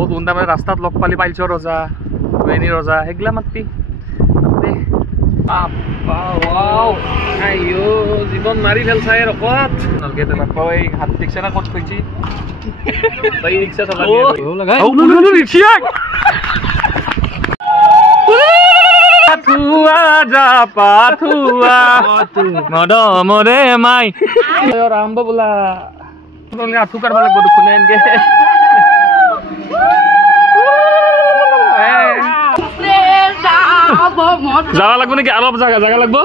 বহুত তাৰমানে ৰাস্তাত লগ পালি পাইছ ৰজা বেনী ৰজা সেইগিলা মাতি জীৱন মাৰি ফেলচাই ৰকত নালগে তোমাক কয় হাত ৰিক্সা না ক'ত থৈছি তই ৰিক্সা চলাবি পাথুয়া যা পাথুয়া মদ মৰে মাই আৰম্ভ বোলা আঁঠু কাঢ়ব লাগিব দেখোন এনেকে যাবা লাগব নেকি অলপ জাগা লাগব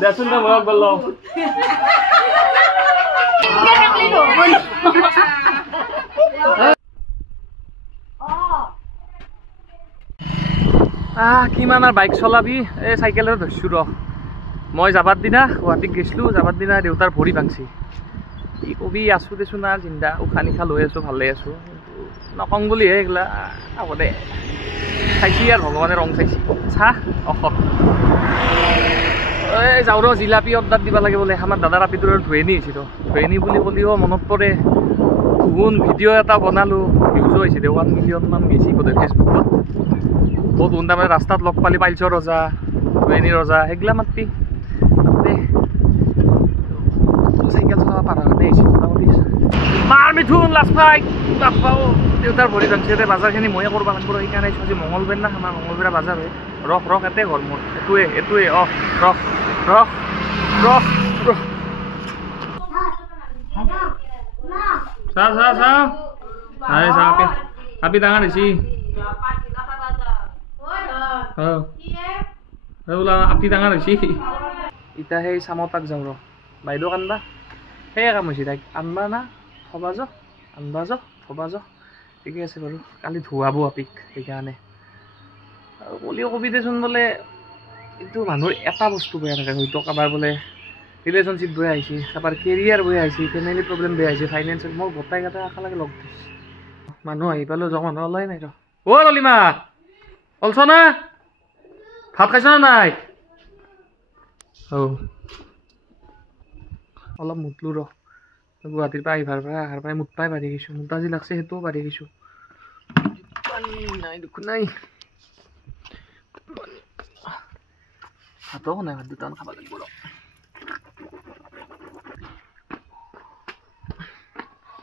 দেচোন তই ময়ক গল কিমান আৰু বাইক চলাবি এই চাইকেলেৰে ধৰিছোঁ ৰ মই যাবাৰ দিনা গুৱাহাটীত গৈছিলোঁ যাবাৰ দিনা দেউতাৰ ভৰি ভাংছি কি কবি আছোঁ দেচোন আৰু জিন্দা উশাহ নিশাহ লৈ আছোঁ ভালে আছোঁ নকং বুলিহে এইগিলা হ'ব দে চাইছি আৰু ভগৱানে ৰং চাইছি চাহ অসম এই যাওঁ ৰ জিলাপি অৰ্ডাৰ দিব লাগে বোলে আমাৰ দাদাৰ আপিটোৰ ধুৱেনি হৈছিল ধুৱেনি বুলি ক'লেও মনত পৰে শুন ভিডিঅ' এটা বনালোঁ ভিউজো হৈছে দে 1 মিলিয়ন মান গৈছি বোধে ফেচবুকত বহুত তাৰমানে ৰাস্তাত লগ পালি পাইছ ৰজা ধুৱেনি ৰজা সেইগিলা মাতি চাইকেল চলাব পাৰা দেই মোটামুটি মাৰ মিথুন লাষ্ট ফাইট নাপাওঁ দেউতাৰ ভৰি ভাংছি বাজাৰখিনি ময়ে কৰিব লাগিব সেইকাৰণে আজি মঙলবাৰ না আমাৰ মঙলবাৰে বাজাৰ হয় ৰখ এতে ঘৰ মোৰ এইটোৱে ৰখ চাহ আপি ডাঙৰ হৈছি বোলা আপি ডাঙৰ হৈছি এতিয়া সেই চামতাক যাওঁ ৰ বাইদেউ কান্দা সেয়ে কাম হৈছে তাইক আনবা না থবা যা আনবা যা থবা যা ঠিকে আছে বাৰু কালি ধুৱাব আপিক সেইকাৰণে আৰু ক'লিও কবি দেচোন বোলে কিন্তু মানুহৰ এটা বস্তু বেয়া থাকে হয়তো কাৰোবাৰ বোলে ৰিলেশ্যনশ্বিপ বেয়া আহিছে কাৰোবাৰ কেৰিয়াৰ বেয়া আহিছে ফেমিলি প্ৰব্লেম বেয়া আহিছে ফাইনেন্সিয়েল মোৰ গোটাইকেইটা একেলগে লগ দিছে মানুহ আহি পালেও যোৱা মানুহ ওলাই নাই ৰ ললিমা অলছ না ভাত খাইছ না নাই অলপ মুতলো ৰ গুৱাহাটীৰ পৰা আহিবাৰ পৰা আহাৰ পৰাই মুত পাই বাঢ়ি গৈছোঁ মুত আজি লাগছে সেইটোও বাঢ়ি গৈছোঁ পানী নাই দেখোন নাই ভাতো নাই ভাত দুটামান খাব লাগিব ৰ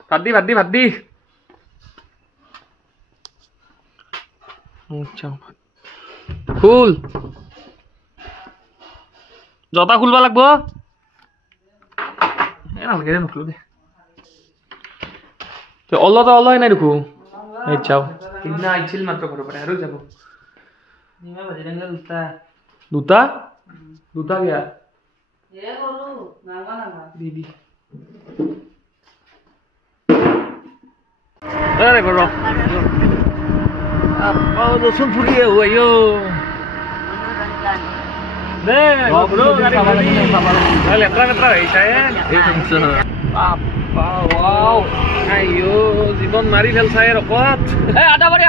ভাত দি ফুল জতা খুলবা লাগব নালাগে দে নুখুলো দে ওলাই নাই দেখো এই চাও সিদিনা আহিছিল মাত্ৰ ঘৰৰ পৰা আৰু যাব দুটা গিয়া দি ৰচুন ফুৰি আহো লেতেৰা জীৱন মাৰি ফেলচাই ৰকত আদা বাৰী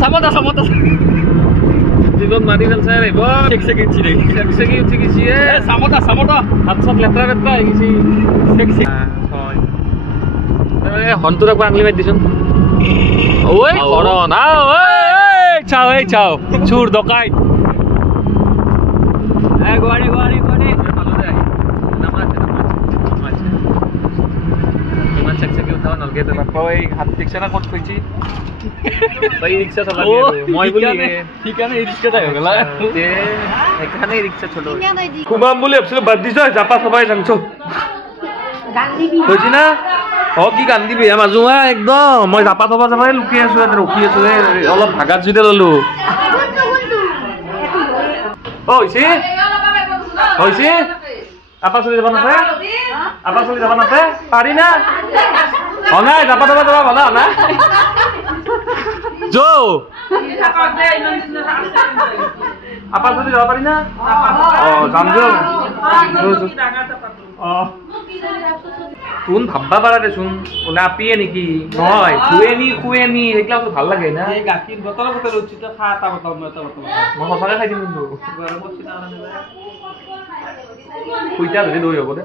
চামতা জীৱন মাৰি ফেলচাই আহিব উঠি গৈছি চামতা হাত চাত লেতেৰা হৈ গৈছি হনটোৰ একবাৰ আঙুলি মাৰি দিচোন চাও চুৰ ডকাইত উঠাব নালগে তোমাক কয় হাত ৰিক্সা না ক'ত থৈছি তই ৰিক্সা চলাবি মই বুলি সেইকাৰণে ৰিক্সাটা হৈ গ'লা সেইকাৰণে ৰিক্সা চলো ঘুমাম বুলি ভাবিছিলো বাদ দিছ জাপা চবাই জানছ কৈছি না কি গান দিবি মাজু একদম মই জাপা থবা যাবাই লুকি আছো ৰখি আছো অলপ ভাগাত জুইতে ললো হৈছে আপা চলি যাব নাছে পাৰি না নাই জাপা থবা যাবা ভালা না আপা চলি যাব পাৰি না যাম তুন ভাববা পাৰা দেচোন বোলে আপিয়ে নেকি নহয় খুৱেনি সেইগিলা ভাল লাগে না গাখীৰ বটলৰ বটল উচিত খা এটা বটল মই সঁচাকে খাই দিম কিন্তু শুইতা যদি দৌৰি হ'ব দে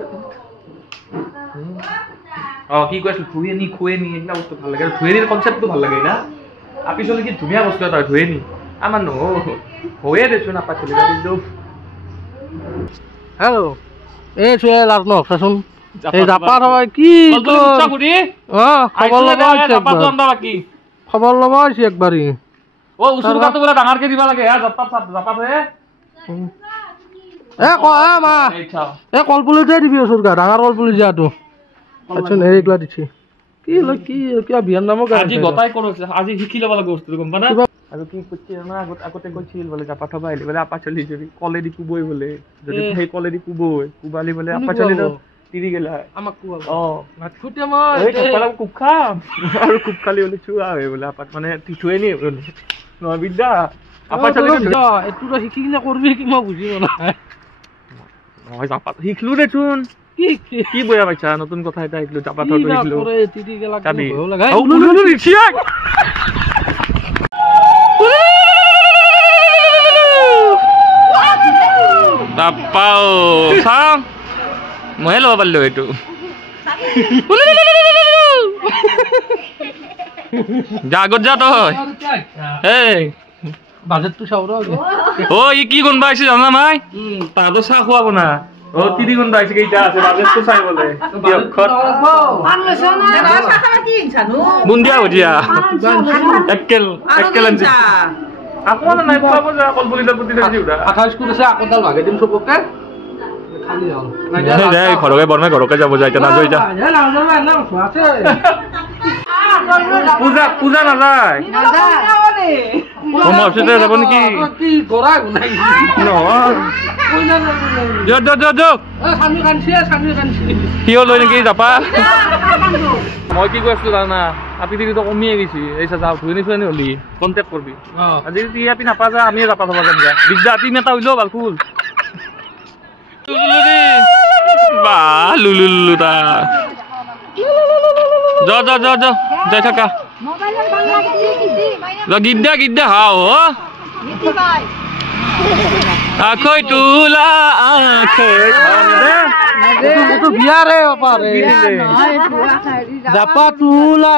কি কৈ আছিলো ধুয়ে নি খুৱে নি এইবিলাক বস্তু ভাল লাগে আৰু ধুয়ে নিৰ কনচেপ্টটো ভাল লাগে না আপি চলি কি ধুনীয়া বস্তু এটা ধুয়ে নি আমাৰ হয়ে দেচোন আপা চলি কিন্তু হেল্ল' এই চুৱে লাভ নকচাচোন এই জাপাত হয় কি খবৰ ল'ব হৈছে একবাৰী ওচৰটো বোলে ডাঙৰকে দিব লাগে জাপাত হে মা এই কলপুলিতে দিবি ওচৰকা ডাঙৰ কলপুলি দিয়াটো আচ্ছা এইগিলা দিছি কি কি কিবা বিয়াৰ নামক আজি গতাই কৰিছে আজি শিকি ল'ব লাগে বস্তুটো গম পানা আৰু কি কৈছিল না আগতে কৈছিল বোলে জাপাত হ'ব আহিলে বোলে আপা চলি যদি কলেদি কুবই বোলে যদি সেই কলেদি কুবই কুবালি বোলে আপা চলি তিৰি গেলা আমাক কুবা খুটে মই কুব খাম আৰু কুব খালি বোলে চুৱা হয় বোলে আপাত মানে তিঠুৱে নি নহয় বিদ্যা আপা চলি এইটো শিকি কিনে কৰবি কি মই বুজি নাই নহয় জাপাত শিকলো দেচোন কি বয়া পাইছা নতুন কথা এটা শিকলো জাপাতৰ শিকলো চাবি বাপাও চাওঁ ময়ে ল'ব পাৰিলো এইটো যা আগত যা তই এই বাজেটটো চাওঁ ই কি গুণ পাইছে জানা মাই তাহাঁতো চাহ খুৱাব না তিনি গুণ পাইছে কেইটা আছে বাজেটটো চাই বোলে বুন্দিয়া ভুজিয়া একেল আনছি আকৌ নাই খুৱাব যা কলপুলিৰ প্ৰতি 28 কোটি আছে আকৌ দাল ভাগে দিম চবকে ঘৰকে বৰমে ঘৰকে যাব যায় নাযায় যা পূজা পূজা নাযায় যাব নেকি সিও লৈ নেকি জাপা মই কি কৈ আছিলো জানা আপি দিদিতো কমিয়ে গৈছি এই যাওঁ ধুই চুনি হলি কণ্টেক্ট কৰবি আজি আপি নাপা যা আমিয়ে জাপা থবা যাম যা দিগদা আপি নেতা হইলেও ভাল ফুল বা লুলু লুলু তা যাই থাকা গিদ্দা হাও আখৈ তোলা বিয়াৰে জাপা তোলা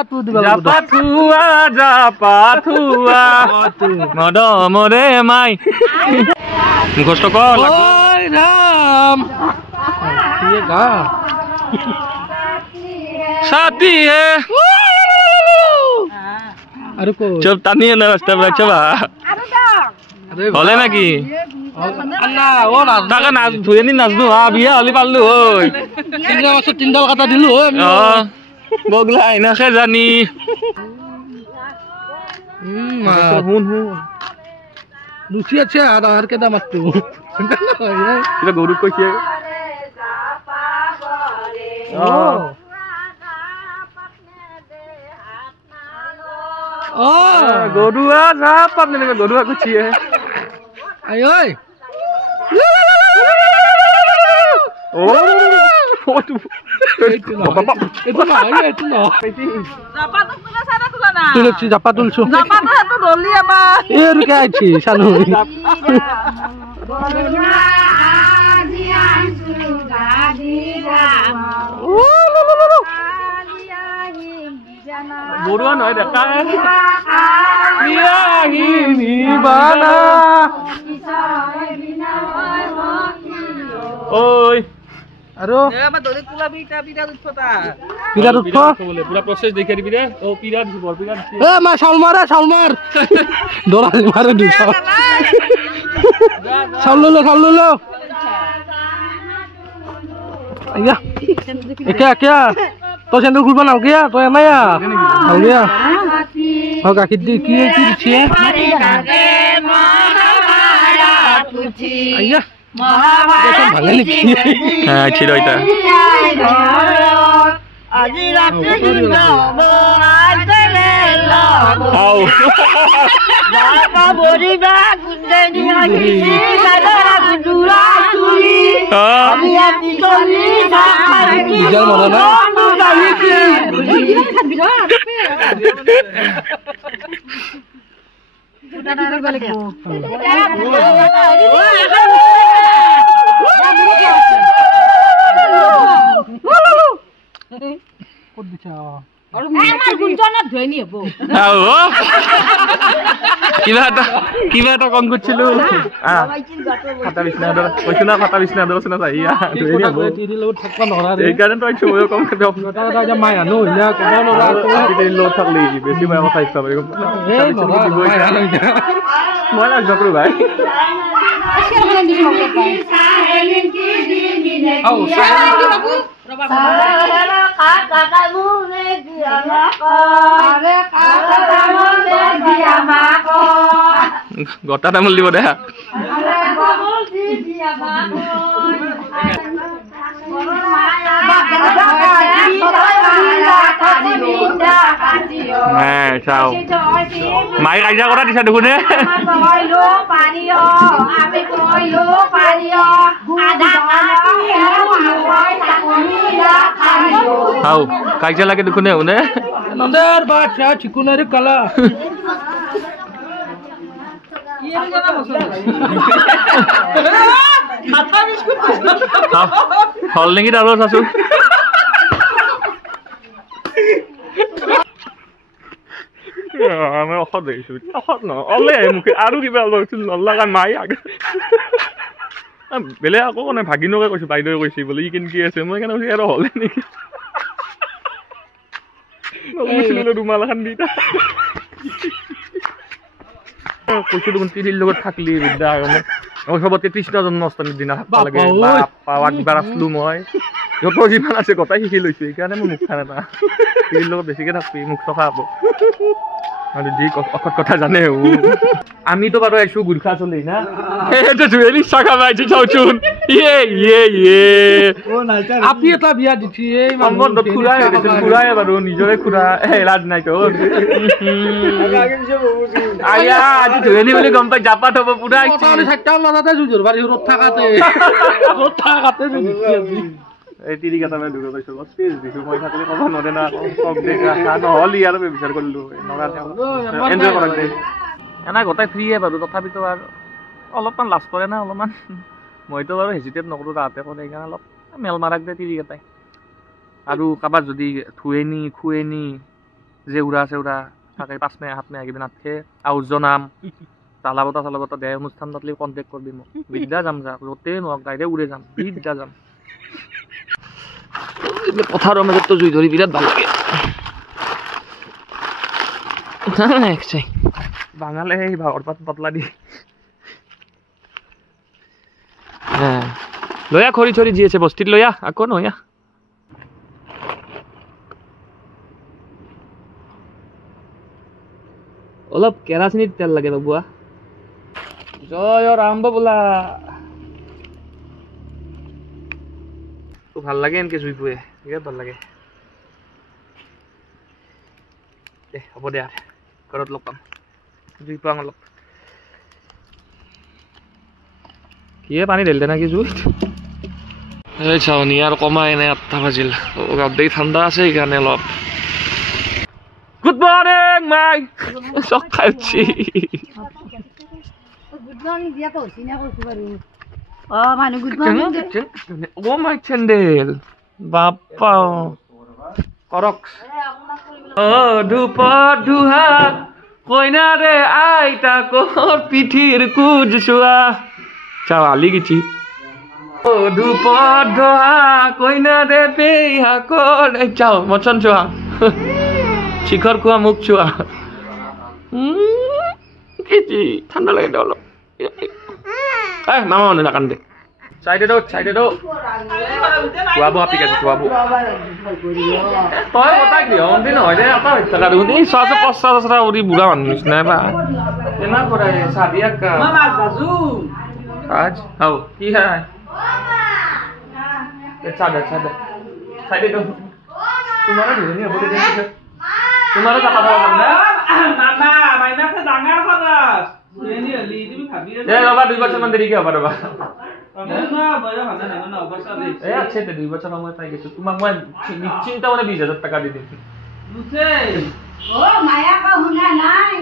মদ মৰে মাই মুখস্থ কৰ राम ये गा साथी है अरे को चुप तानी है ना रास्ता पर चबा হলে নাকি আল্লাহ ও না টাকা নাচ ধুয়ে নি নাচনো বিয়া হলি পারলু ওই তিনটা মাছ তিনডাল কাটা দিলু আমি বগলা আইনাকে জানি হুন লুচি আছে আর কে দাম আসতো এটা গরু কইছে গরুয়া যা পাবনে নেবে গরুয়া কইছে আই ওই ও ফটো বাবা এটা না এটা না জাপা তো কোনা সারা তুলা না তুলছি জাপা তুলছো জাপা তো এত দলি আমা এর কে আইছি শানু আজি আইছু গাদি রাম গরুয়া নয় দেখা ইয়াহি নিবানা ওই আরো এবা দলি তুলা বিটা উঠতা পিরা উঠো বলে পুরো প্রসেস দেখে দিবি রে ও পিরা দিবি বল পিরা দিবি এ মা শালমার দরালি মারে দিছ শাল লো আইয়া একা তো সেন্ডল খুলবা নাও গিয়া তো এনায়া নাও গিয়া ও গাখীর দি কি দিছি আইয়া ভালে নাকি হ্যাঁ ছিল এটা আজি রাতে যাব আইলে আও জাপা বরিবা গুন্দেনি আজি সারা গুদুরা চুলি আমি আপনি চলি বিজাল মনে না ওটা ক'ত দিছা কিবা এটা কম কৰিছিলো ফাটা বিছনা কৈছো না ফাটা বিছনা আছে না চাই থাকিব নোৱাৰা সেইকাৰণে তই চবৰে কম মাই আনো ক'ব নোৱাৰা লগত থাকলি বেছি মই কথা ইচ্ছা পাৰি মই নকৰো ভাই গটা তামোল দিব দে চাও মায়ে কাজিয়া কৰা দিছা দেখোন কাজিয়া লাগে দেখোন শুনে নন্দেৰ বাচ্চা চিকুনাৰি কালা হল নেকি আৰু চাচোন আমি ঔষধ দেখিছো ঔষধ নহ'লে মুখে আৰু কিবা নলগা মাই আগে বেলেগ আকৌ মানে ভাগিনকে কৈছো বাইদেৱে কৈছে বোলে ই কেনেকে আছে মই সেইকাৰণে কৈছো আৰু হ'লে নেকি কৈছিলো ৰুমাল এখন দি কৈছো দেখোন তিৰিৰ লগত থাকলি বিদ্যা চবতকে কৃষ্ণ জন্মাষ্টমীৰ দিনা থাকবা লাগে কিবাৰ আছিলো মই সিহঁতৰ যিমান আছে গোটাই শিকি লৈছো সেইকাৰণে মই মুখ খান এটা তিৰিৰ লগত বেছিকে থাকবি মুখ চফা হ'ব আৰু যি অসৎ কথা জানে আমিতো বাৰু আইছো গুৰ্খা চলি না সেইটো জুৱেলি চাকা পাইছো চাওচোন আপনি এটা বিয়া দিছি এই সম্বন্ধত খুৰাই হৈছিল খুৰাই বাৰু নিজৰে খুৰা লাজ নাই তো আয়া আজি জুৱেলি বুলি গম পাই জাপাত হ'ব পুৰা থাকতাম মাজতে জুজুৰ বাৰী ৰ'দ থাকাতে এই তিৰি কেইটা মানে দূৰত আছো স্পেচ দিছো মই থাকলে ক'ব নোৱাৰে না কম দেখা নহ'লি আৰু বিচাৰ কৰিলো এনজয় কৰক দে এনা গোটাই ফ্ৰীয়ে বাৰু তথাপিতো আৰু অলপমান লাজ কৰে না অলপমান মইতো বাৰু হেজিটেট নকৰোঁ তাহাঁতে কৰে সেইকাৰণে অলপ মেল মাৰাক দে তিৰি কেইটাই আৰু কাৰোবাৰ যদি থুৱেনি খুৱেনি জেউৰা চেউৰা থাকে 5 মাহে 7 মাহে কিবা নাথকে আউজ নাম তালাবতা চালাবতা দে অনুষ্ঠান পাতলি কণ্টেক্ট কৰিবি মোক বিদ্যা যাম যা য'তেই নহওক ডাইৰেক্ট উৰে যাম বিদ্যা যাম পথাৰৰ মাজততো জুই ধৰি বিৰাট ভাল লাগে বাঙালে সেই ভাগৰ পাত পাতলা দি লয়া খৰি চৰি যি আছে বস্তিত লয়া আকৌ নয়া অলপ কেৰাচিনিত তেল লাগে বাবুয়া জয় ৰাম বোলা ভাল লাগে এনকে জুই পুৱে বিৰাট ভাল লাগে দে হ'ব দে আৰু ঘৰত লগ পাম জুই পাম অলপ কিয়ে পানী ঢেলি দে নাকি জুইত এই চাউনি আৰু কমাই নাই 8টা বাজিল গাঁৱত ঠাণ্ডা আছে সেইকাৰণে অলপ গুড মৰ্নিং মাই চক খাই উঠছি গুড মৰ্নিং দিয়া কৈছি না কৈছো বাৰু মানুহ গুড মৰ্নিং ও মাই চেন্ডেল বাপ্পা কৰক ধূপ ধুহা কইনাৰে আইতাকৰ পিঠিৰ কুজ চোৱা চাও আলি গেছি ধূপ ধোহা কইনাৰে পেহাকৰ চাও মচন চোৱা শিখৰ খোৱা মুখ চোৱা কি ঠাণ্ডা লাগে দে অলপ মামা মানুহ নাকান্দে চাইডে দো খুৱাব আপি কাজি খুৱাব তই কটাই দিয় অন্তি নহয় দে এটা থকা দেখোন এই চোৱা পচা চচা উৰি বুঢ়া মানুহ নিচিনা বা কেনা কৰে চাবি একা আজ হাও কি হয় চাদা চাইডে দো তোমার ধুনি হ'ব দে তোমার চাপা দাও না মামা মাইনা তে ডাঙৰ খৰচ এনি হলি তুমি ভাবি এ বাবা 2 বছৰ মান দেৰিকে হ'ব ৰবা না বয়স হনা না না অবসৰ এ আছে তে 2 বছৰ মই পাই গেছো তোমাক মই নিশ্চিন্ত মানে 20000 টাকা দি দিম বুঝে ও মায়া কা হুনা নাই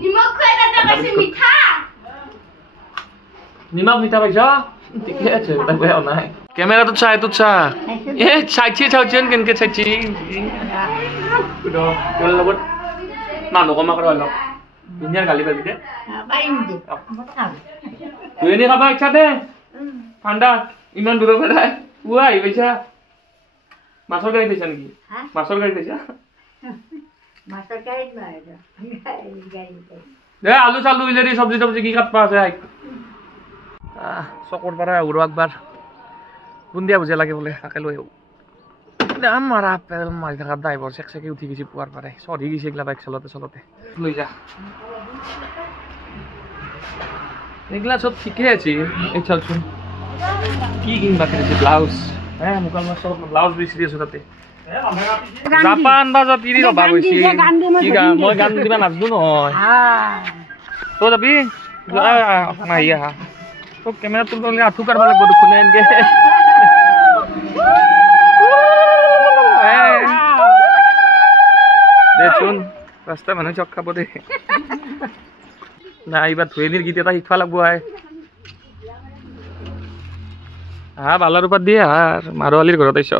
নিমখ খুৱাই দে কৈছি মিঠা নিমখ মিঠা পাইছ ঠিকে আছে তাই বেয়া নাই Camera tuh saya tuh saya. Cian kan ke cian. Udah, kalau lebut, mana kau makan lo? Dunia kali berbeda. Tuh ini apa ikat deh? Panda, iman dulu pada. Wah, ini bisa. Masuk kali bisa nih. Masuk kali bisa. Masuk kali mana? Ya, alu jadi sabji kikat pas ya. Sokor para Guru Akbar. Bundia buja lagi boleh pakai lo. Udah marah apel mal dekat driver sek uthi gisi puar pare. Sorry gisi gila bike চলতে. লই যা। এগুলা সব শিখে আছি এই চল শুন। কি কিনবা করেছি ব্লাউজ। হ্যাঁ মুকাল মাস সব ব্লাউজ বেশি দিয়েছো তাতে। জাপান বাজা তিরি রবা কইছি। কি গান মই গান দিবা নাচবো নহয়। তো যাবি? মাইয়া। তো ক্যামেরা তুললে আঠু কাটবা লাগবো দেখুন এনকে। দেখুন রাস্তা মানুষ চক খাব দে না এইবার ধুয়েনির গীত এটা শিখবা লাগবো বালার উপর দিয়ে আর মারোয়ালির ঘরত আইস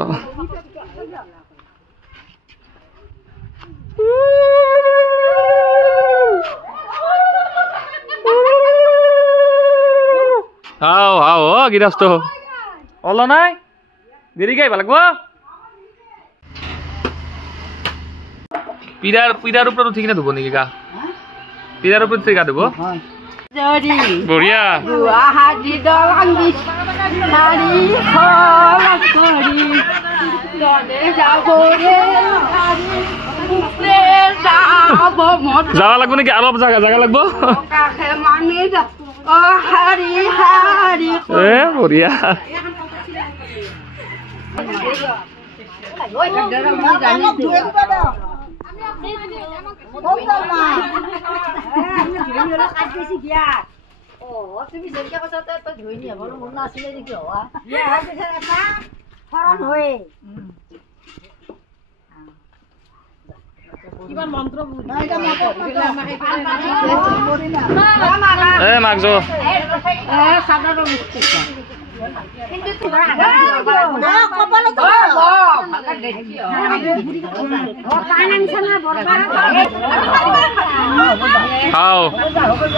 হাও হাও ও গিরাস্ত হলো নাই দেরি গাইবা লাগবো পিরার উপর ঠিক না দেবো নাকি গা পিরার উপর থেকে গা দেবো বঢ়িয়া যাওয়া লাগবো নাকি অলপ জাগা লাগবো এ বঢ়িয়া মাগজো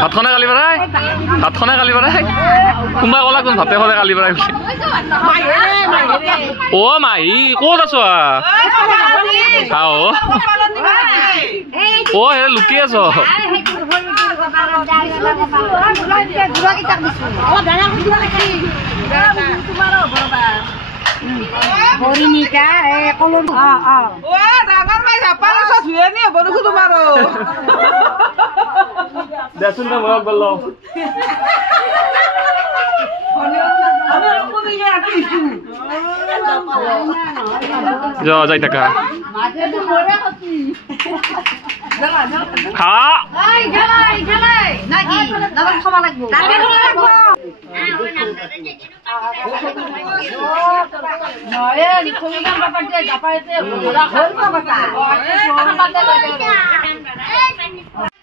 ভাতখনে কালি পেলাই কোনোবা ক'লা কোন ভাতে সদায় কালি পেলাই অ মাহী ক'ত আছ অ হে লুকি আছ দেচোন দে মই গ'ল যাই থাকা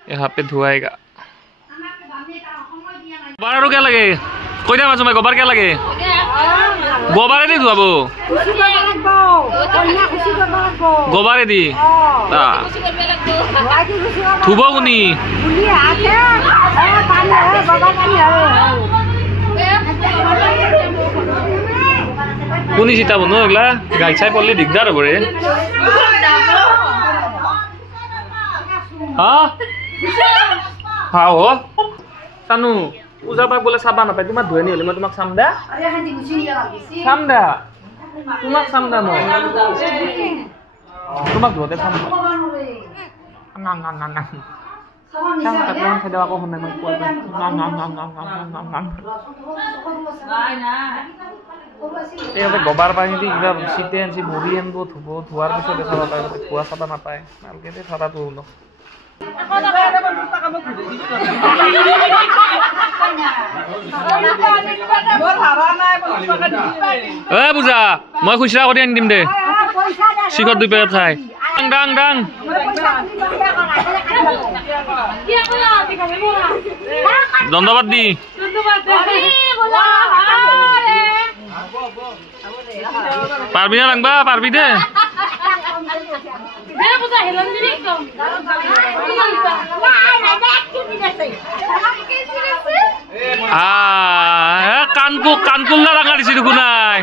यहाँ पे धुआएगा गोबर और क्या लगे कोई ना मैं गोबर क्या लगे गोबर दी धुआबो गोबर दी धुब कुनी कुनी चिता बनो एगला गाई चाय पड़ले दिगदार हो रे हाँ हो सानू पूजा पाक बोले चाबा नापाय तुमाक धुই নি হলে মই তোমাক চাম দা তোমাক চাম দা মই তোমাক ধুতে চাম খাই দেওয়া কখন নাই মই এইভাবে গোবৰ পানী দি কিবা চিটে আনছি মুড়ি আনব ধুব ধোৱাৰ পিছতে চাব পায় ধোৱা চাবা নাপায় ভালকে দে চাবাটো শুনো বুজা মই খুচরা করে আনি দিম দে শিখর 2 প্যাকেট খাই ডাং ডাং ধন্যবাদ দি পারবি না রাখবা পারবি দে কানকুল্লা রাখা দিছি দেখো নাই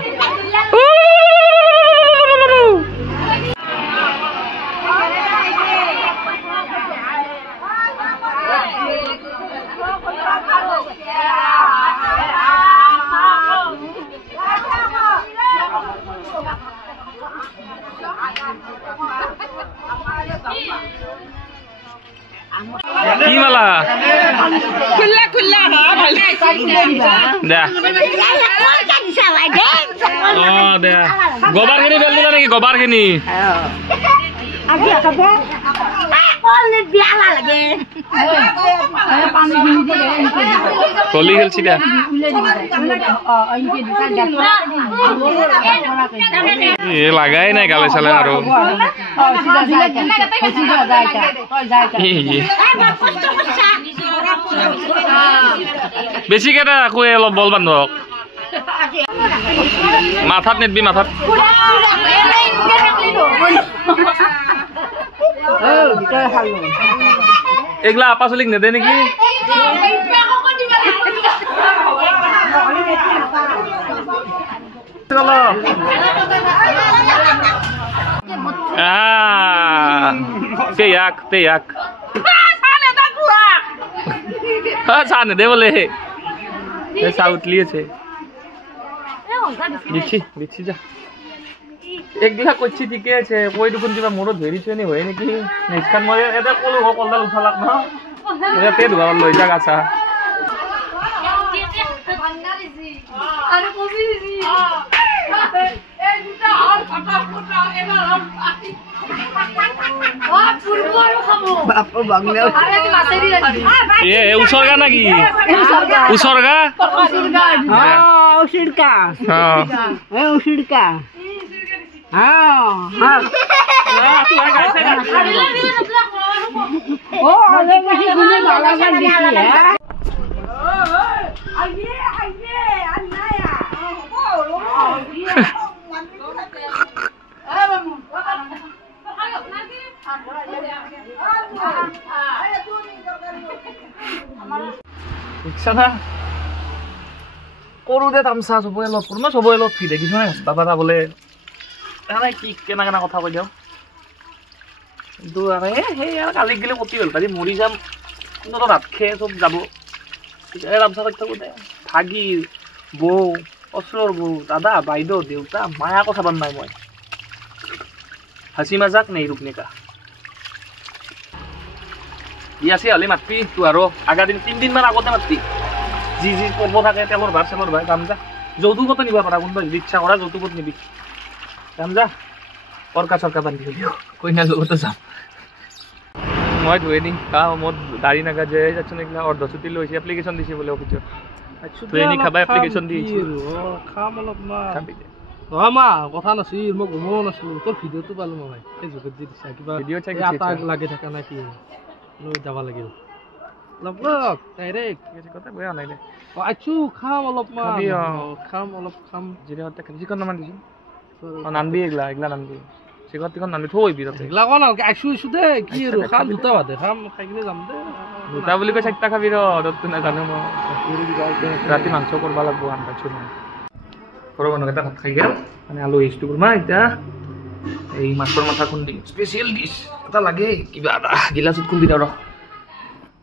কি মালা খুল্লা খুল্লা দে দে গোবার খিনি বেল দিলা নাকি গোবার খিনি কলি খেলছি দে লাগাই নাই গালে চালে আৰু বেছি কেইটা আকৌ অলপ বল বান্ধক মাথাত নেদবি মাথাত এগুলা আপা চলিক নেদে নেকি পেয়াক চা নেদে বলে চা উতলিয়েছে দিচ্ছি যা এগুলা করছি ঠিকে আছে কই দেখুন কিবা মোৰো ধৰিছে নি হয় নেকি নেক্সট মই এটা কলো কলডাল উঠালাক ন এটা তে ধোৱা লৈ যাক আছা আরে কবি দিছি এই দুটা আর ফটাফট এবার ও পুরপুরো খাবো বাপ বাংলা আরে কি মাছেরি রাখি এ উসরগা নাকি উসরগা উসিড়কা হ্যাঁ উসিড়কা ও আরে বেশি গুনে বালা গান দিছি হ্যাঁ কৰো দে তামচা চবৰে লগ কৰো মই চবৰে লগ ফি দেখিছ নাই বাবা বোলে কি কেনা কেনা কথা কৈ দিওঁ কিন্তু সেই কালি গেলে কতি হ'ল কালি মৰি যাম কিন্তু ভাত খেয়ে চব যাব তামচা কৈ থাকো দে ভাগি বৌ ওচৰৰ বৌ দাদা বাইদেউ দেউতা মায়া কথা বান নাই মই হাসি মাজাক নেই রূপনিকা ইয়াছে হলে মাতবি তো আৰু আগা দিন 3 দিন মান আগতে মাতবি জি পৰ্ব থাকে তেলৰ ভাৰ চেলৰ ভাই যাম যা যৌতুকত নিবা পাৰা কোনবা ইচ্ছা কৰা যৌতুকত নিবি যাম যা পৰকা চৰকা বান্ধি দিও কইনা লগত যাম মই ধুই দিম মোৰ দাড়ি নাগা যে যাচ্ছে নেগলা অৰ্ধছুটি লৈছে এপ্লিকেশন দিছে বোলে অফিচত তুই নি খাবা এপ্লিকেশন দিছি খাম অলপ না মা কথা নাছিল মই গমো নাছিলো তোৰ ভিডিঅ'টো পালো মই ফেচবুকত দি দিছা কিবা ভিডিঅ' চাই এটা লাগি থকা না কি লৈ যাব লাগিল অলপ ডাইৰেক্ট কথা বেয়া নাই দে আছো খাম অলপ খাম অলপ খাম জিৰাতে চিকন নামান দিছো নানবি এগলা নানবি চিকন তিকন নানবি থৈবি তাতে এগলা কোন আছো দে কি আৰু খাম দুটা বাদে খাম খাই কিনে যাম দে দুটা বুলি কৈ চাৰিটা খাবি ৰতটো নাজানো মই ৰাতি মাংস কৰিব লাগিব আনকাছো মই সৰু মানুহ এটা ভাত খাই গেল মানে আলু হিষ্টু কৰমা এতিয়া এই মাছৰ মাথা খুন্দি স্পেচিয়েল ডিছ এটা লাগে কিবা এটা গিলাচত খুন্দি দিওঁ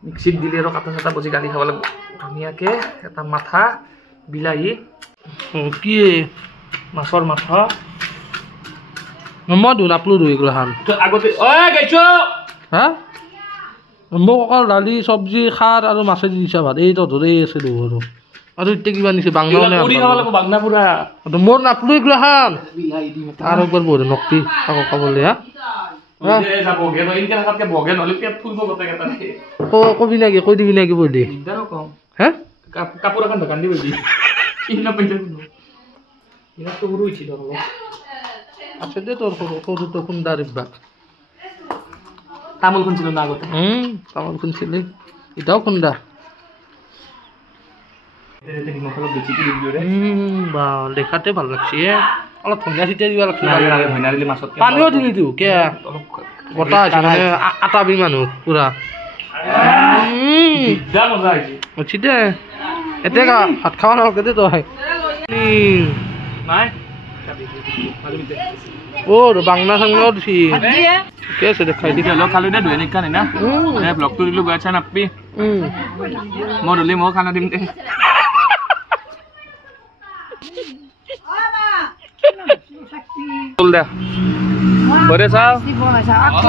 মিক্সিত দিলে আৰু কাটা চাটা বজি গালি খাব লাগিব ধুনীয়াকৈ এটা মাথা বিলাহী কি মাছৰ মাথা মই ধুন আপলোড হৈ গ'ল হান আগতে গৈছ হা মোক অকল দালি চব্জি খাৰ আৰু মাছে দি দিছা ভাত এই তহঁতৰে আছে আৰু এতিয়া কিবা নিছে বাংনা পুৰা মোৰ নাপলো এইগুলা খান আৰু একবাৰ বহে নকটি আকৌ খাবলৈ হা কবি নাকি কৈ দিবি নাকি বহি হে কাপোৰ এখন দোকান দি বহি আছে দে তোৰ সৰুটো খুন্দা ৰিবাক তামোল খুন্দিছিলো না আগতে তামোল খুন্দিছিলি এটাও খুন্দা বা দেখাতে ভাল লাগছে অলপ ধনিয়া চিটিয়াই দিব লাগছিল ধনিয়া দিলে মাছত পানীও দিলিতো কিয় অলপ গোটা হৈছে মানে আটা বি মানুহ পুৰা দিগদাৰ মজা হৈছে উঠি দে এতিয়া ভাত খাব নালাগে দে তই নাই বাংলা চাংলাও দিছি ঠিকে আছে দেখাই দি খালো দে ধুই নিকা না ব্লগটো দিলো গৈ আছা নাপি মই ধুলি মই খানা দিম দে দে বৰে চাও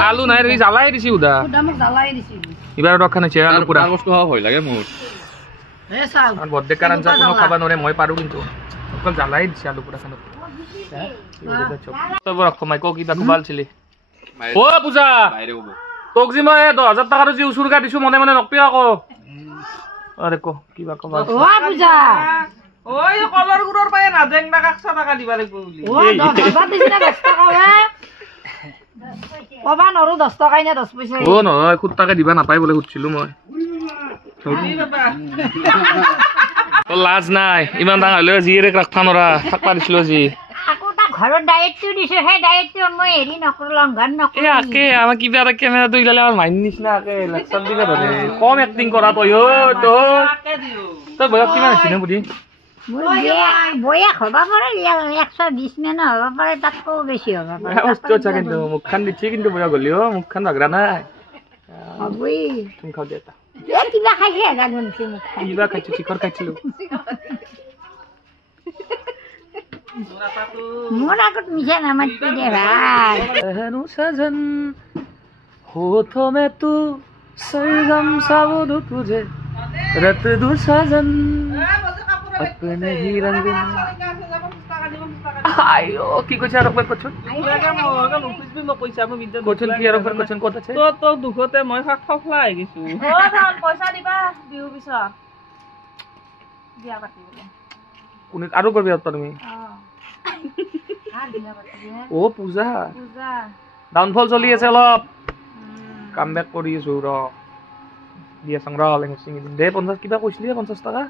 আলু নাই ৰি জ্বালাই দিছি উদা ইবাৰ ৰখা নাই চেৰা পুৰা বস্তু হওয়া ভয় লাগে মোৰ আর বদ্দে কারণ যা কোনো খাবার নরে মই পারু কিন্তু অকল জ্বালাই দিছি আলু পুরা খানা তব রখ মাই কো কিবা কুবাল ছিলি ও পূজা বাইরে হবো তোক জি মই 10000 টাকা জি উসুরগা দিছু মনে মনে নকপি আকো আরে কো কিবা কবা ও পূজা ওই কলর গুড়র পায় না দেং না 100 টাকা দিবা লাগব বলি ও 10 দিছ না 10 টাকা হে কবা নরু 10 টাকাই না 10 পয়সা ও নহয় খুদ টাকা দিবা নাপাই বলে খুঁজছিলো মই তো লাজ নাই ইমান ডাঙৰ হলেও জিৰে ৰাখা নৰা থাকবা দিছিলো জি আকো তা ঘৰৰ ডায়েটটো দিছে হে ডায়েটটো মই হেৰি নকৰো লংঘন নকৰো এ আকে আমাৰ কিবা এটা কেমেৰা তো ইলালে আমাৰ মাইন নিচিনা আকে লেকচাৰ দিবা ধৰে কম এক্টিং কৰা তই ও তই বয়স কিমান আছিল ন বুঢ়ী বয়া হবা পাৰে 120 নে হ'ব পাৰে তাতকৈ বেছি হ'ব পাৰে অস্ত কিন্তু মুখখান দিছি কিন্তু বয়া গলিও মুখখান বাগৰা নাই হবই তুমি খাও দে কিবা খাইছে জানো মোক কিবা খাইছো চিখৰ খাইছিলো মোৰ আগত মিছা নামাতি দে ভাই रहनु सजन होठों में तू सरगम सा वो दो तुझे रत दू सजन अपने ही रंग आयो की कुछ আর একবার কোচন লাগা মই গল অফিস মই পয়সা মই বিদ্যা কোচন কি আর একবার কোচন কত আছে তো তো দুখতে মই ঠকলা হৈ গিছো ও ধন পয়সা দিবা বিহু পিছত বিয়া পাতিবলে কোনে আৰু কৰবি তুমি আর বিয়া পাতিবে ও পূজা পূজা ডাউনফল চলি আছে অলপ কাম বেক কৰি আছো ৰ দিয়া সংগ্ৰহ লেং সিং দে 50 কিবা কৈছিলি 50 টাকা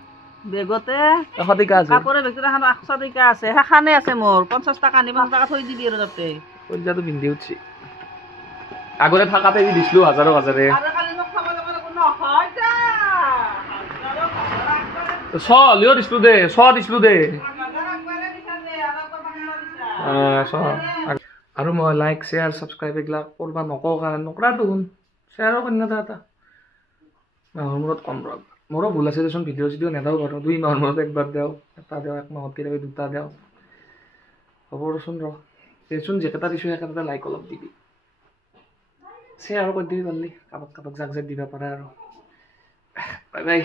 বেগতে এশটিকা আছে কাপড়ে বেগতে এখন 100 টাকা আছে হেখানে আছে মোর 50 টাকা নি 50 টাকা থৈ দিবি আৰু তাতে পঞ্জাটো পিন্ধি উঠছি আগতে থাকাতে দিছিলো হাজাৰো হাজাৰে আৰু কালি মোক খাব যাব কোনো হয় যা ছ লিও দিছিলো দে আৰু মই লাইক শ্বেয়াৰ ছাবস্ক্ৰাইব এইগিলা কৰবা নকওঁ কাৰণ নকৰা দেখোন শ্বেয়াৰো কৰি নাথা এটা মাহৰ মূৰত কম ৰ মোৰো ভুল আছে দেচোন ভিডিঅ' চিডিঅ' নেদাও বাৰু 2 মাহৰ মূৰত একবাৰ দেও এটা দেও 1 মাহত কেতিয়াবা 2টা দেও হ'ব ৰচোন ৰ দেচোন যেকেইটা দিছোঁ সেইকেইটা লাইক অলপ দিবি শ্বেয়াৰো কৰি দিবি পাৰিলি কাবাক জাক দিবা পাৰা আৰু বাই বাই